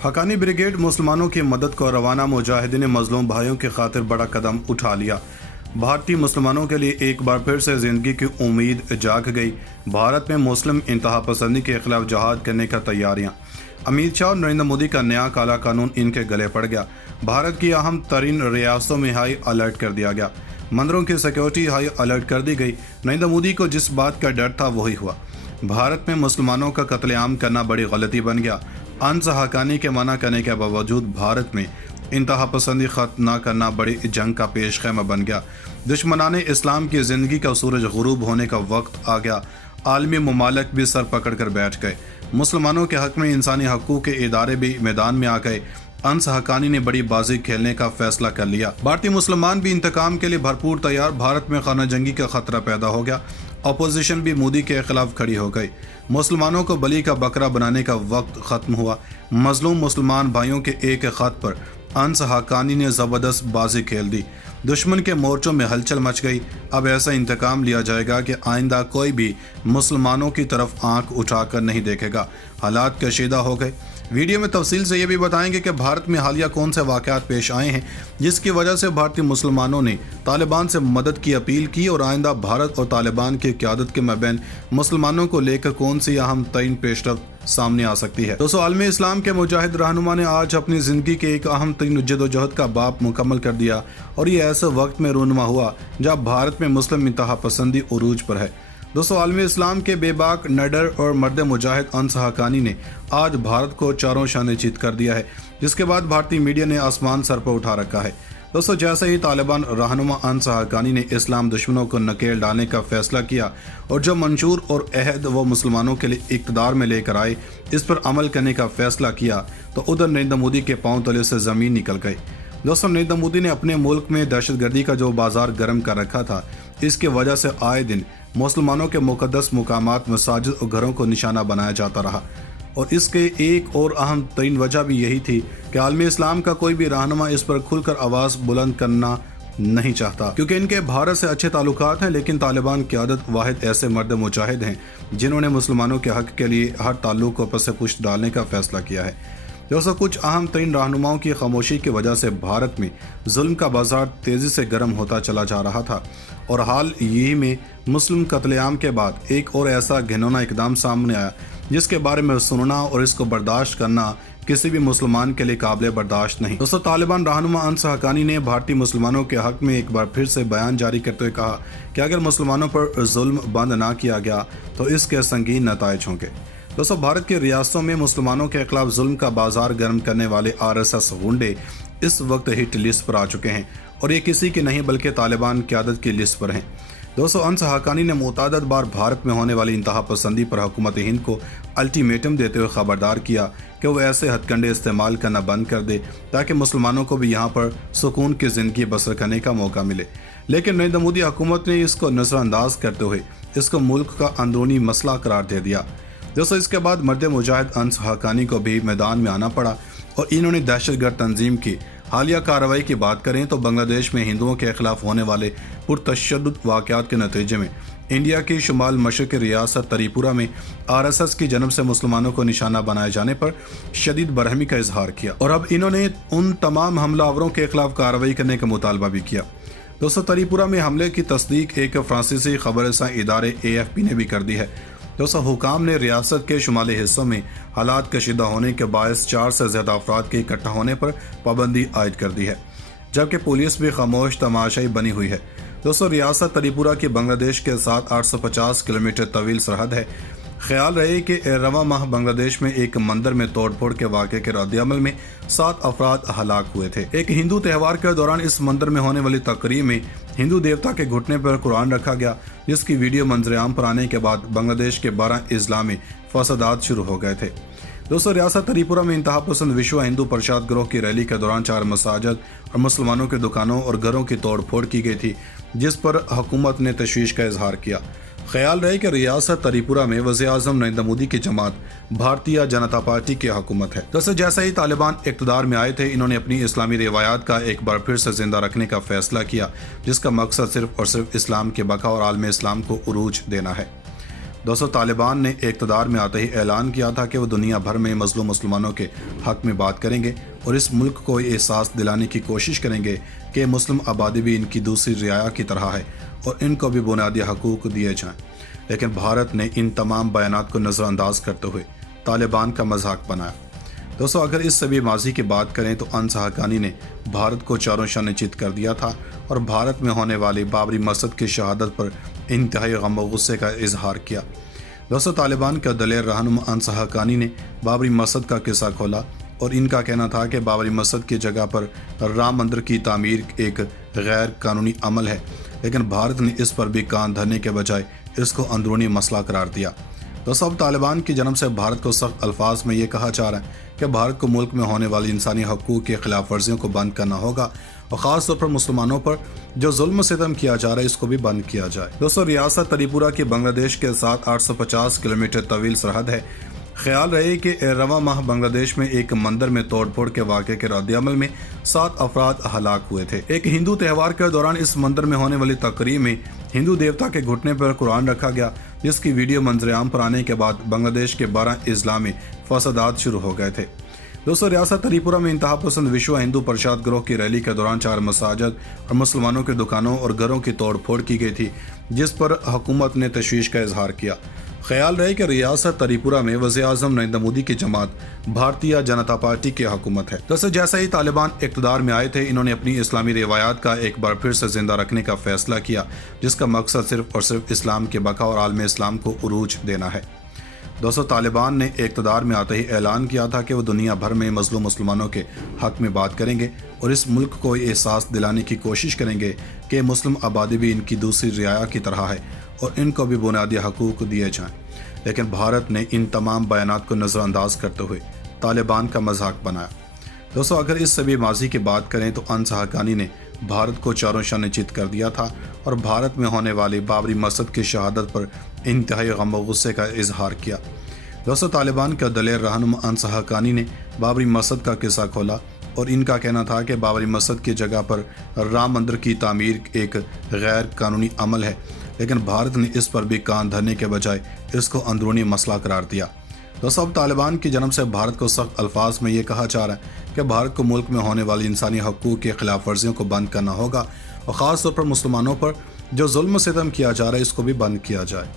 Haqqani brigade मुसलमानों की मदद को रवाना, मुजाहिदीन मजलूम भाइयों की खातिर बड़ा कदम उठा लिया। भारतीय मुसलमानों के लिए एक बार फिर से ज़िंदगी की उम्मीद जाग गई। भारत में मुस्लिम इंतहा पसंदी के खिलाफ जहाद करने का तैयारियां। अमित शाह और नरेंद्र मोदी का नया काला कानून इनके गले पड़ गया। भारत की अहम तरीन रियासतों में हाई अलर्ट कर दिया गया। मंदिरों की सिक्योरिटी हाई अलर्ट कर दी गई। नरेंद्र मोदी को जिस बात का डर था वही हुआ। भारत में मुसलमानों का कत्लेआम करना बड़ी गलती बन गया। अनस हक्कानी के मना करने के बावजूद भारत में इंतहा पसंदी ख़त्म न करना बड़ी जंग का पेश खैमा बन गया। दुश्मनाने इस्लाम की ज़िंदगी का सूरज गुरूब होने का वक्त आ गया। आलमी ममालिक भी सर पकड़ कर बैठ गए। मुसलमानों के हक़ में इंसानी हकूक़ के इदारे भी मैदान में आ गए। अनस हक्कानी ने बड़ी बाजी खेलने का फैसला कर लिया। भारतीय मुसलमान भी इंतकाम के लिए भरपूर तैयार। भारत में खाना जंगी का खतरा पैदा हो गया। अपोजिशन भी मोदी के खिलाफ खड़ी हो गई। मुसलमानों को बली का बकरा बनाने का वक्त ख़त्म हुआ। मजलूम मुसलमान भाइयों के एक ख़त पर अनस हक्कानी ने ज़बरदस्त बाजी खेल दी। दुश्मन के मोर्चों में हलचल मच गई। अब ऐसा इंतकाम लिया जाएगा कि आइंदा कोई भी मुसलमानों की तरफ आंख उठाकर नहीं देखेगा। हालात कशीदा हो गए। वीडियो में तफसील से ये भी बताएंगे कि भारत में हालिया कौन से वाक़यात पेश आए हैं जिसकी वजह से भारतीय मुसलमानों ने तालिबान से मदद की अपील की, और आइंदा भारत और तालिबान की क़यादत के माबैन मुसलमानों को लेकर कौन सी अहम तरीन पेशरफ्त सामने आ सकती है। दोस्तों, आलमी इस्लाम के मुजाहिद रहनुमा ने आज अपनी ज़िंदगी के एक अहम तरीन जदोजहद का बाब मुकम्मल कर दिया, और ये ऐसे वक्त में रूनुमा हुआ जब भारत में मुस्लिम इंतहा पसंदी उरूज पर है। दोस्तों, आलमी इस्लाम के बेबाक नडर और मर्द मुजाहिद अनस हक्कानी ने आज भारत को चारों शाने चित कर दिया है, जिसके बाद भारतीय मीडिया ने आसमान सर पर उठा रखा है। दोस्तों, जैसे ही तालिबान रहनुमा अनस हक्कानी ने इस्लाम दुश्मनों को नकेल डालने का फैसला किया और जो मंशूर और अहद वो मुसलमानों के लिए इक़्तिदार में लेकर आए, इस पर अमल करने का फैसला किया, तो उधर नरेंद्र मोदी के पांव तले से ज़मीन निकल गई। दोस्तों, नरेंद्र मोदी ने अपने मुल्क में दहशतगर्दी का जो बाजार गर्म कर रखा था, इसकी वजह से आए दिन मुसलमानों के मुक़द्दस मुकामात, मसाजिद और घरों को निशाना बनाया जाता रहा। और इसके एक और अहम तरीन वजह भी यही थी कि आलमी इस्लाम का कोई भी रहनुमा इस पर खुलकर आवाज़ बुलंद करना नहीं चाहता, क्योंकि इनके भारत से अच्छे ताल्लुकात हैं, लेकिन तालिबान क़यादत वाहिद ऐसे मर्द मुजाहिद हैं जिन्होंने मुसलमानों के हक़ के लिए हर ताल्लुक को पस पुश्त डालने का फैसला किया है। दोस्तों, कुछ अहम तरीन रहनुमाओं की खामोशी की वजह से भारत में जुल्म का बाजार तेज़ी से गर्म होता चला जा रहा था, और हाल यही में मुस्लिम कत्लेआम के बाद एक और ऐसा घिनौना इकदाम सामने आया जिसके बारे में सुनना और इसको बर्दाश्त करना किसी भी मुसलमान के लिए काबिल बर्दाश्त नहीं। दोस्तों, तालिबान रहनुमा अनस हक्कानी ने भारतीय मुसलमानों के हक़ में एक बार फिर से बयान जारी करते हुए कहा कि अगर मुसलमानों पर जुल्म बंद ना किया गया तो इसके संगीन नताइज होंगे। दोस्तों, भारत की रियासतों में मुसलमानों के खिलाफ जुल्म का बाजार गर्म करने वाले RSS गुंडे इस वक्त हिट लिस्ट पर आ चुके हैं, और ये किसी की नहीं बल्कि तालिबान क़यादत की लिस्ट पर हैं। दोस्तों, अनस हक्कानी ने मुतअद्दिद बार भारत में होने वाली इंतहा पसंदी पर हुकूमत हिंद को अल्टीमेटम देते हुए खबरदार किया कि वो ऐसे हथकंडे इस्तेमाल करना बंद कर दे ताकि मुसलमानों को भी यहाँ पर सुकून की ज़िंदगी बसर करने का मौका मिले। लेकिन नरेंद्र मोदी हुकूमत ने इसको नज़रअंदाज करते हुए इसको मुल्क का अंदरूनी मसला करार दे दिया। दोस्तों, इसके बाद मर्द मुजाहिद अनस हक्कानी को भी मैदान में आना पड़ा, और इन्होंने दहशतगर्द तंजीम की हालिया कार्रवाई की बात करें तो बांग्लादेश में हिंदुओं के खिलाफ होने वाले पुरतशद्दुद वाक़यात के नतीजे में इंडिया की शुमाल मशरक़ी रियासत त्रिपुरा में RSS की जनब से मुसलमानों को निशाना बनाए जाने पर शदीद बरहमी का इजहार किया, और अब इन्होंने उन तमाम हमलावरों के खिलाफ कार्रवाई करने का मुतालबा भी किया। दोस्तों, त्रिपुरा में हमले की तस्दीक एक फ्रांसीसी खबररसां इदारे AFP ने भी कर दी है। दोस्तों, हुकाम ने रियासत के शुमाली हिस्सों में हालात कशीदा होने के बायस 4 से ज़्यादा अफराद के इकट्ठा होने पर पाबंदी आयद कर दी है, जबकि पुलिस भी खामोश तमाशाई बनी हुई है। दोस्तों, रियासत त्रिपुरा की बांग्लादेश के साथ 850 किलोमीटर तवील सरहद है। ख्याल रहे कि रवां माह बांग्लादेश में एक मंदिर में तोड़फोड़ के वाक़े के रद्द-ए-अमल में 7 अफराद हलाक हुए थे। एक हिंदू त्यौहार के दौरान इस मंदिर में होने वाली तकरीब में हिंदू देवता के घुटने पर कुरान रखा गया, जिसकी वीडियो मंजर-ए-आम पर आने के बाद बांग्लादेश के 12 अजला में फसादात शुरू हो गए थे। दोस्तों, रियासत त्रिपुरा में इंतहा पसंद विश्व हिंदू परिषद गिरोह की रैली के दौरान 4 मसाजिद और मुसलमानों के दुकानों और घरों की तोड़फोड़ की गई थी, जिस पर हुकूमत ने तशवीश का इजहार किया। ख्याल रहे कि रियासत त्रिपुरा में वज़ीर-ए-आज़म नरेंद्र मोदी की जमात भारतीय जनता पार्टी की हुकूमत है। दोस्तों, जैसे ही तालिबान इक़्तिदार में आए थे, इन्होंने अपनी इस्लामी रिवायात का एक बार फिर से जिंदा रखने का फैसला किया, जिसका मकसद सिर्फ और सिर्फ इस्लाम के बका और आलम इस्लाम को उरूज देना है। दोस्तों, तालिबान ने इक़्तिदार में आते ही ऐलान किया था कि वो दुनिया भर में मज़लूम मुसलमानों के हक़ में बात करेंगे और इस मुल्क को ये एहसास दिलाने की कोशिश करेंगे कि मुस्लिम आबादी भी इनकी दूसरी रियाया की तरह है और इनको भी बुनियादी हकूक़ दिए जाएँ। लेकिन भारत ने इन तमाम बयानात को नज़रअंदाज करते हुए तालिबान का मजाक बनाया। दोस्तों, अगर इस सभी माजी की बात करें तो अनसा हक्कानी ने भारत को चारों शानिचित कर दिया था और भारत में होने वाली बाबरी मस्जिद की शहादत पर इंतहाई गम व गुस्से का इजहार किया। दोस्तों, तालिबान के दलेर रहनुमा अनसा हक्कानी ने बाबरी मस्जिद का किस्सा खोला और इनका कहना था कि बाबरी मस्जिद की जगह पर राम मंदिर की तामीर एक गैर कानूनी अमल है, लेकिन भारत ने इस पर भी कान धरने के बजाय इसको अंदरूनी मसला करार दिया। दोस्तों, अब तालिबान की जन्म से भारत को सख्त अल्फाज में ये कहा जा रहा है कि भारत को मुल्क में होने वाली इंसानी हकूक़ की खिलाफ वर्जियों को बंद करना होगा और ख़ास तौर पर मुसलमानों पर जो जुल्म सितम किया जा रहा है इसको भी बंद किया जाए। दोस्तों, रियासत त्रिपुरा की बांग्लादेश के साथ 850 किलोमीटर तवील सरहद है। ख्याल रहे कि रवा माह बांग्लादेश में एक मंदिर में तोड़फोड़ के वाक़े के रद्द-ए-अमल में 7 अफराद हलाक हुए थे। एक हिंदू त्यौहार के दौरान इस मंदिर में होने वाली तकरीब में हिंदू देवता के घुटने पर कुरान रखा गया, जिसकी वीडियो मंजर-ए-आम पर आने के बाद बांग्लादेश के 12 अजला में फसादात शुरू हो गए थे। दोस्तों, रियासत त्रिपुरा में इंतहा पसंद विश्व हिंदू परिषद गिरोह की रैली के दौरान 4 मसाजिद और मुसलमानों के दुकानों और घरों की तोड़फोड़ की गई थी, जिस पर हुकूमत ने तशवीश का इजहार किया। ख्याल रहे कि रियासत त्रिपुरा में वज़ीर-ए-आज़म नरेंद्र मोदी की जमात भारतीय जनता पार्टी की हुकूमत है। दोस्तों, जैसे ही तालिबान इक़्तिदार में आए थे, इन्होंने अपनी इस्लामी रिवायात का एक बार फिर से जिंदा रखने का फैसला किया, जिसका मकसद सिर्फ और सिर्फ इस्लाम के बका और आलम इस्लाम को उरूज देना है। दोस्तों, तालिबान ने इक़्तिदार में आते ही ऐलान किया था कि वो दुनिया भर में मज़लूम मुसलमानों के हक़ में बात करेंगे और इस मुल्क को ये एहसास दिलाने की कोशिश करेंगे कि मुस्लिम आबादी भी इनकी दूसरी रियाया की तरह है और इनको भी बुनियादी हकूक़ दिए जाएँ। लेकिन भारत ने इन तमाम बयानात को नज़रअंदाज करते हुए तालिबान का मजाक बनाया। दोस्तों, अगर इस सभी माजी की बात करें तो अनसा हक्कानी ने भारत को चारों शानिचित कर दिया था और भारत में होने वाली बाबरी मस्जिद की शहादत पर इंतहाई गम व गुस्से का इजहार किया। दोस्तों, तालिबान के दलेर रहनुमा अनसा हक्कानी ने बाबरी मस्जिद का किस्सा खोला और इनका कहना था कि बाबरी मस्जिद की जगह पर राम मंदिर की तामीर एक गैर कानूनी अमल है, लेकिन भारत ने इस पर भी कान धरने के बजाय इसको अंदरूनी मसला करार दिया। दोस्तों, अब तालिबान की जन्म से भारत को सख्त अल्फाज में ये कहा जा रहा है कि भारत को मुल्क में होने वाली इंसानी हकूक़ की खिलाफ वर्जियों को बंद करना होगा और ख़ास तौर पर मुसलमानों पर जो जुल्म सितम किया जा रहा है इसको भी बंद किया जाए।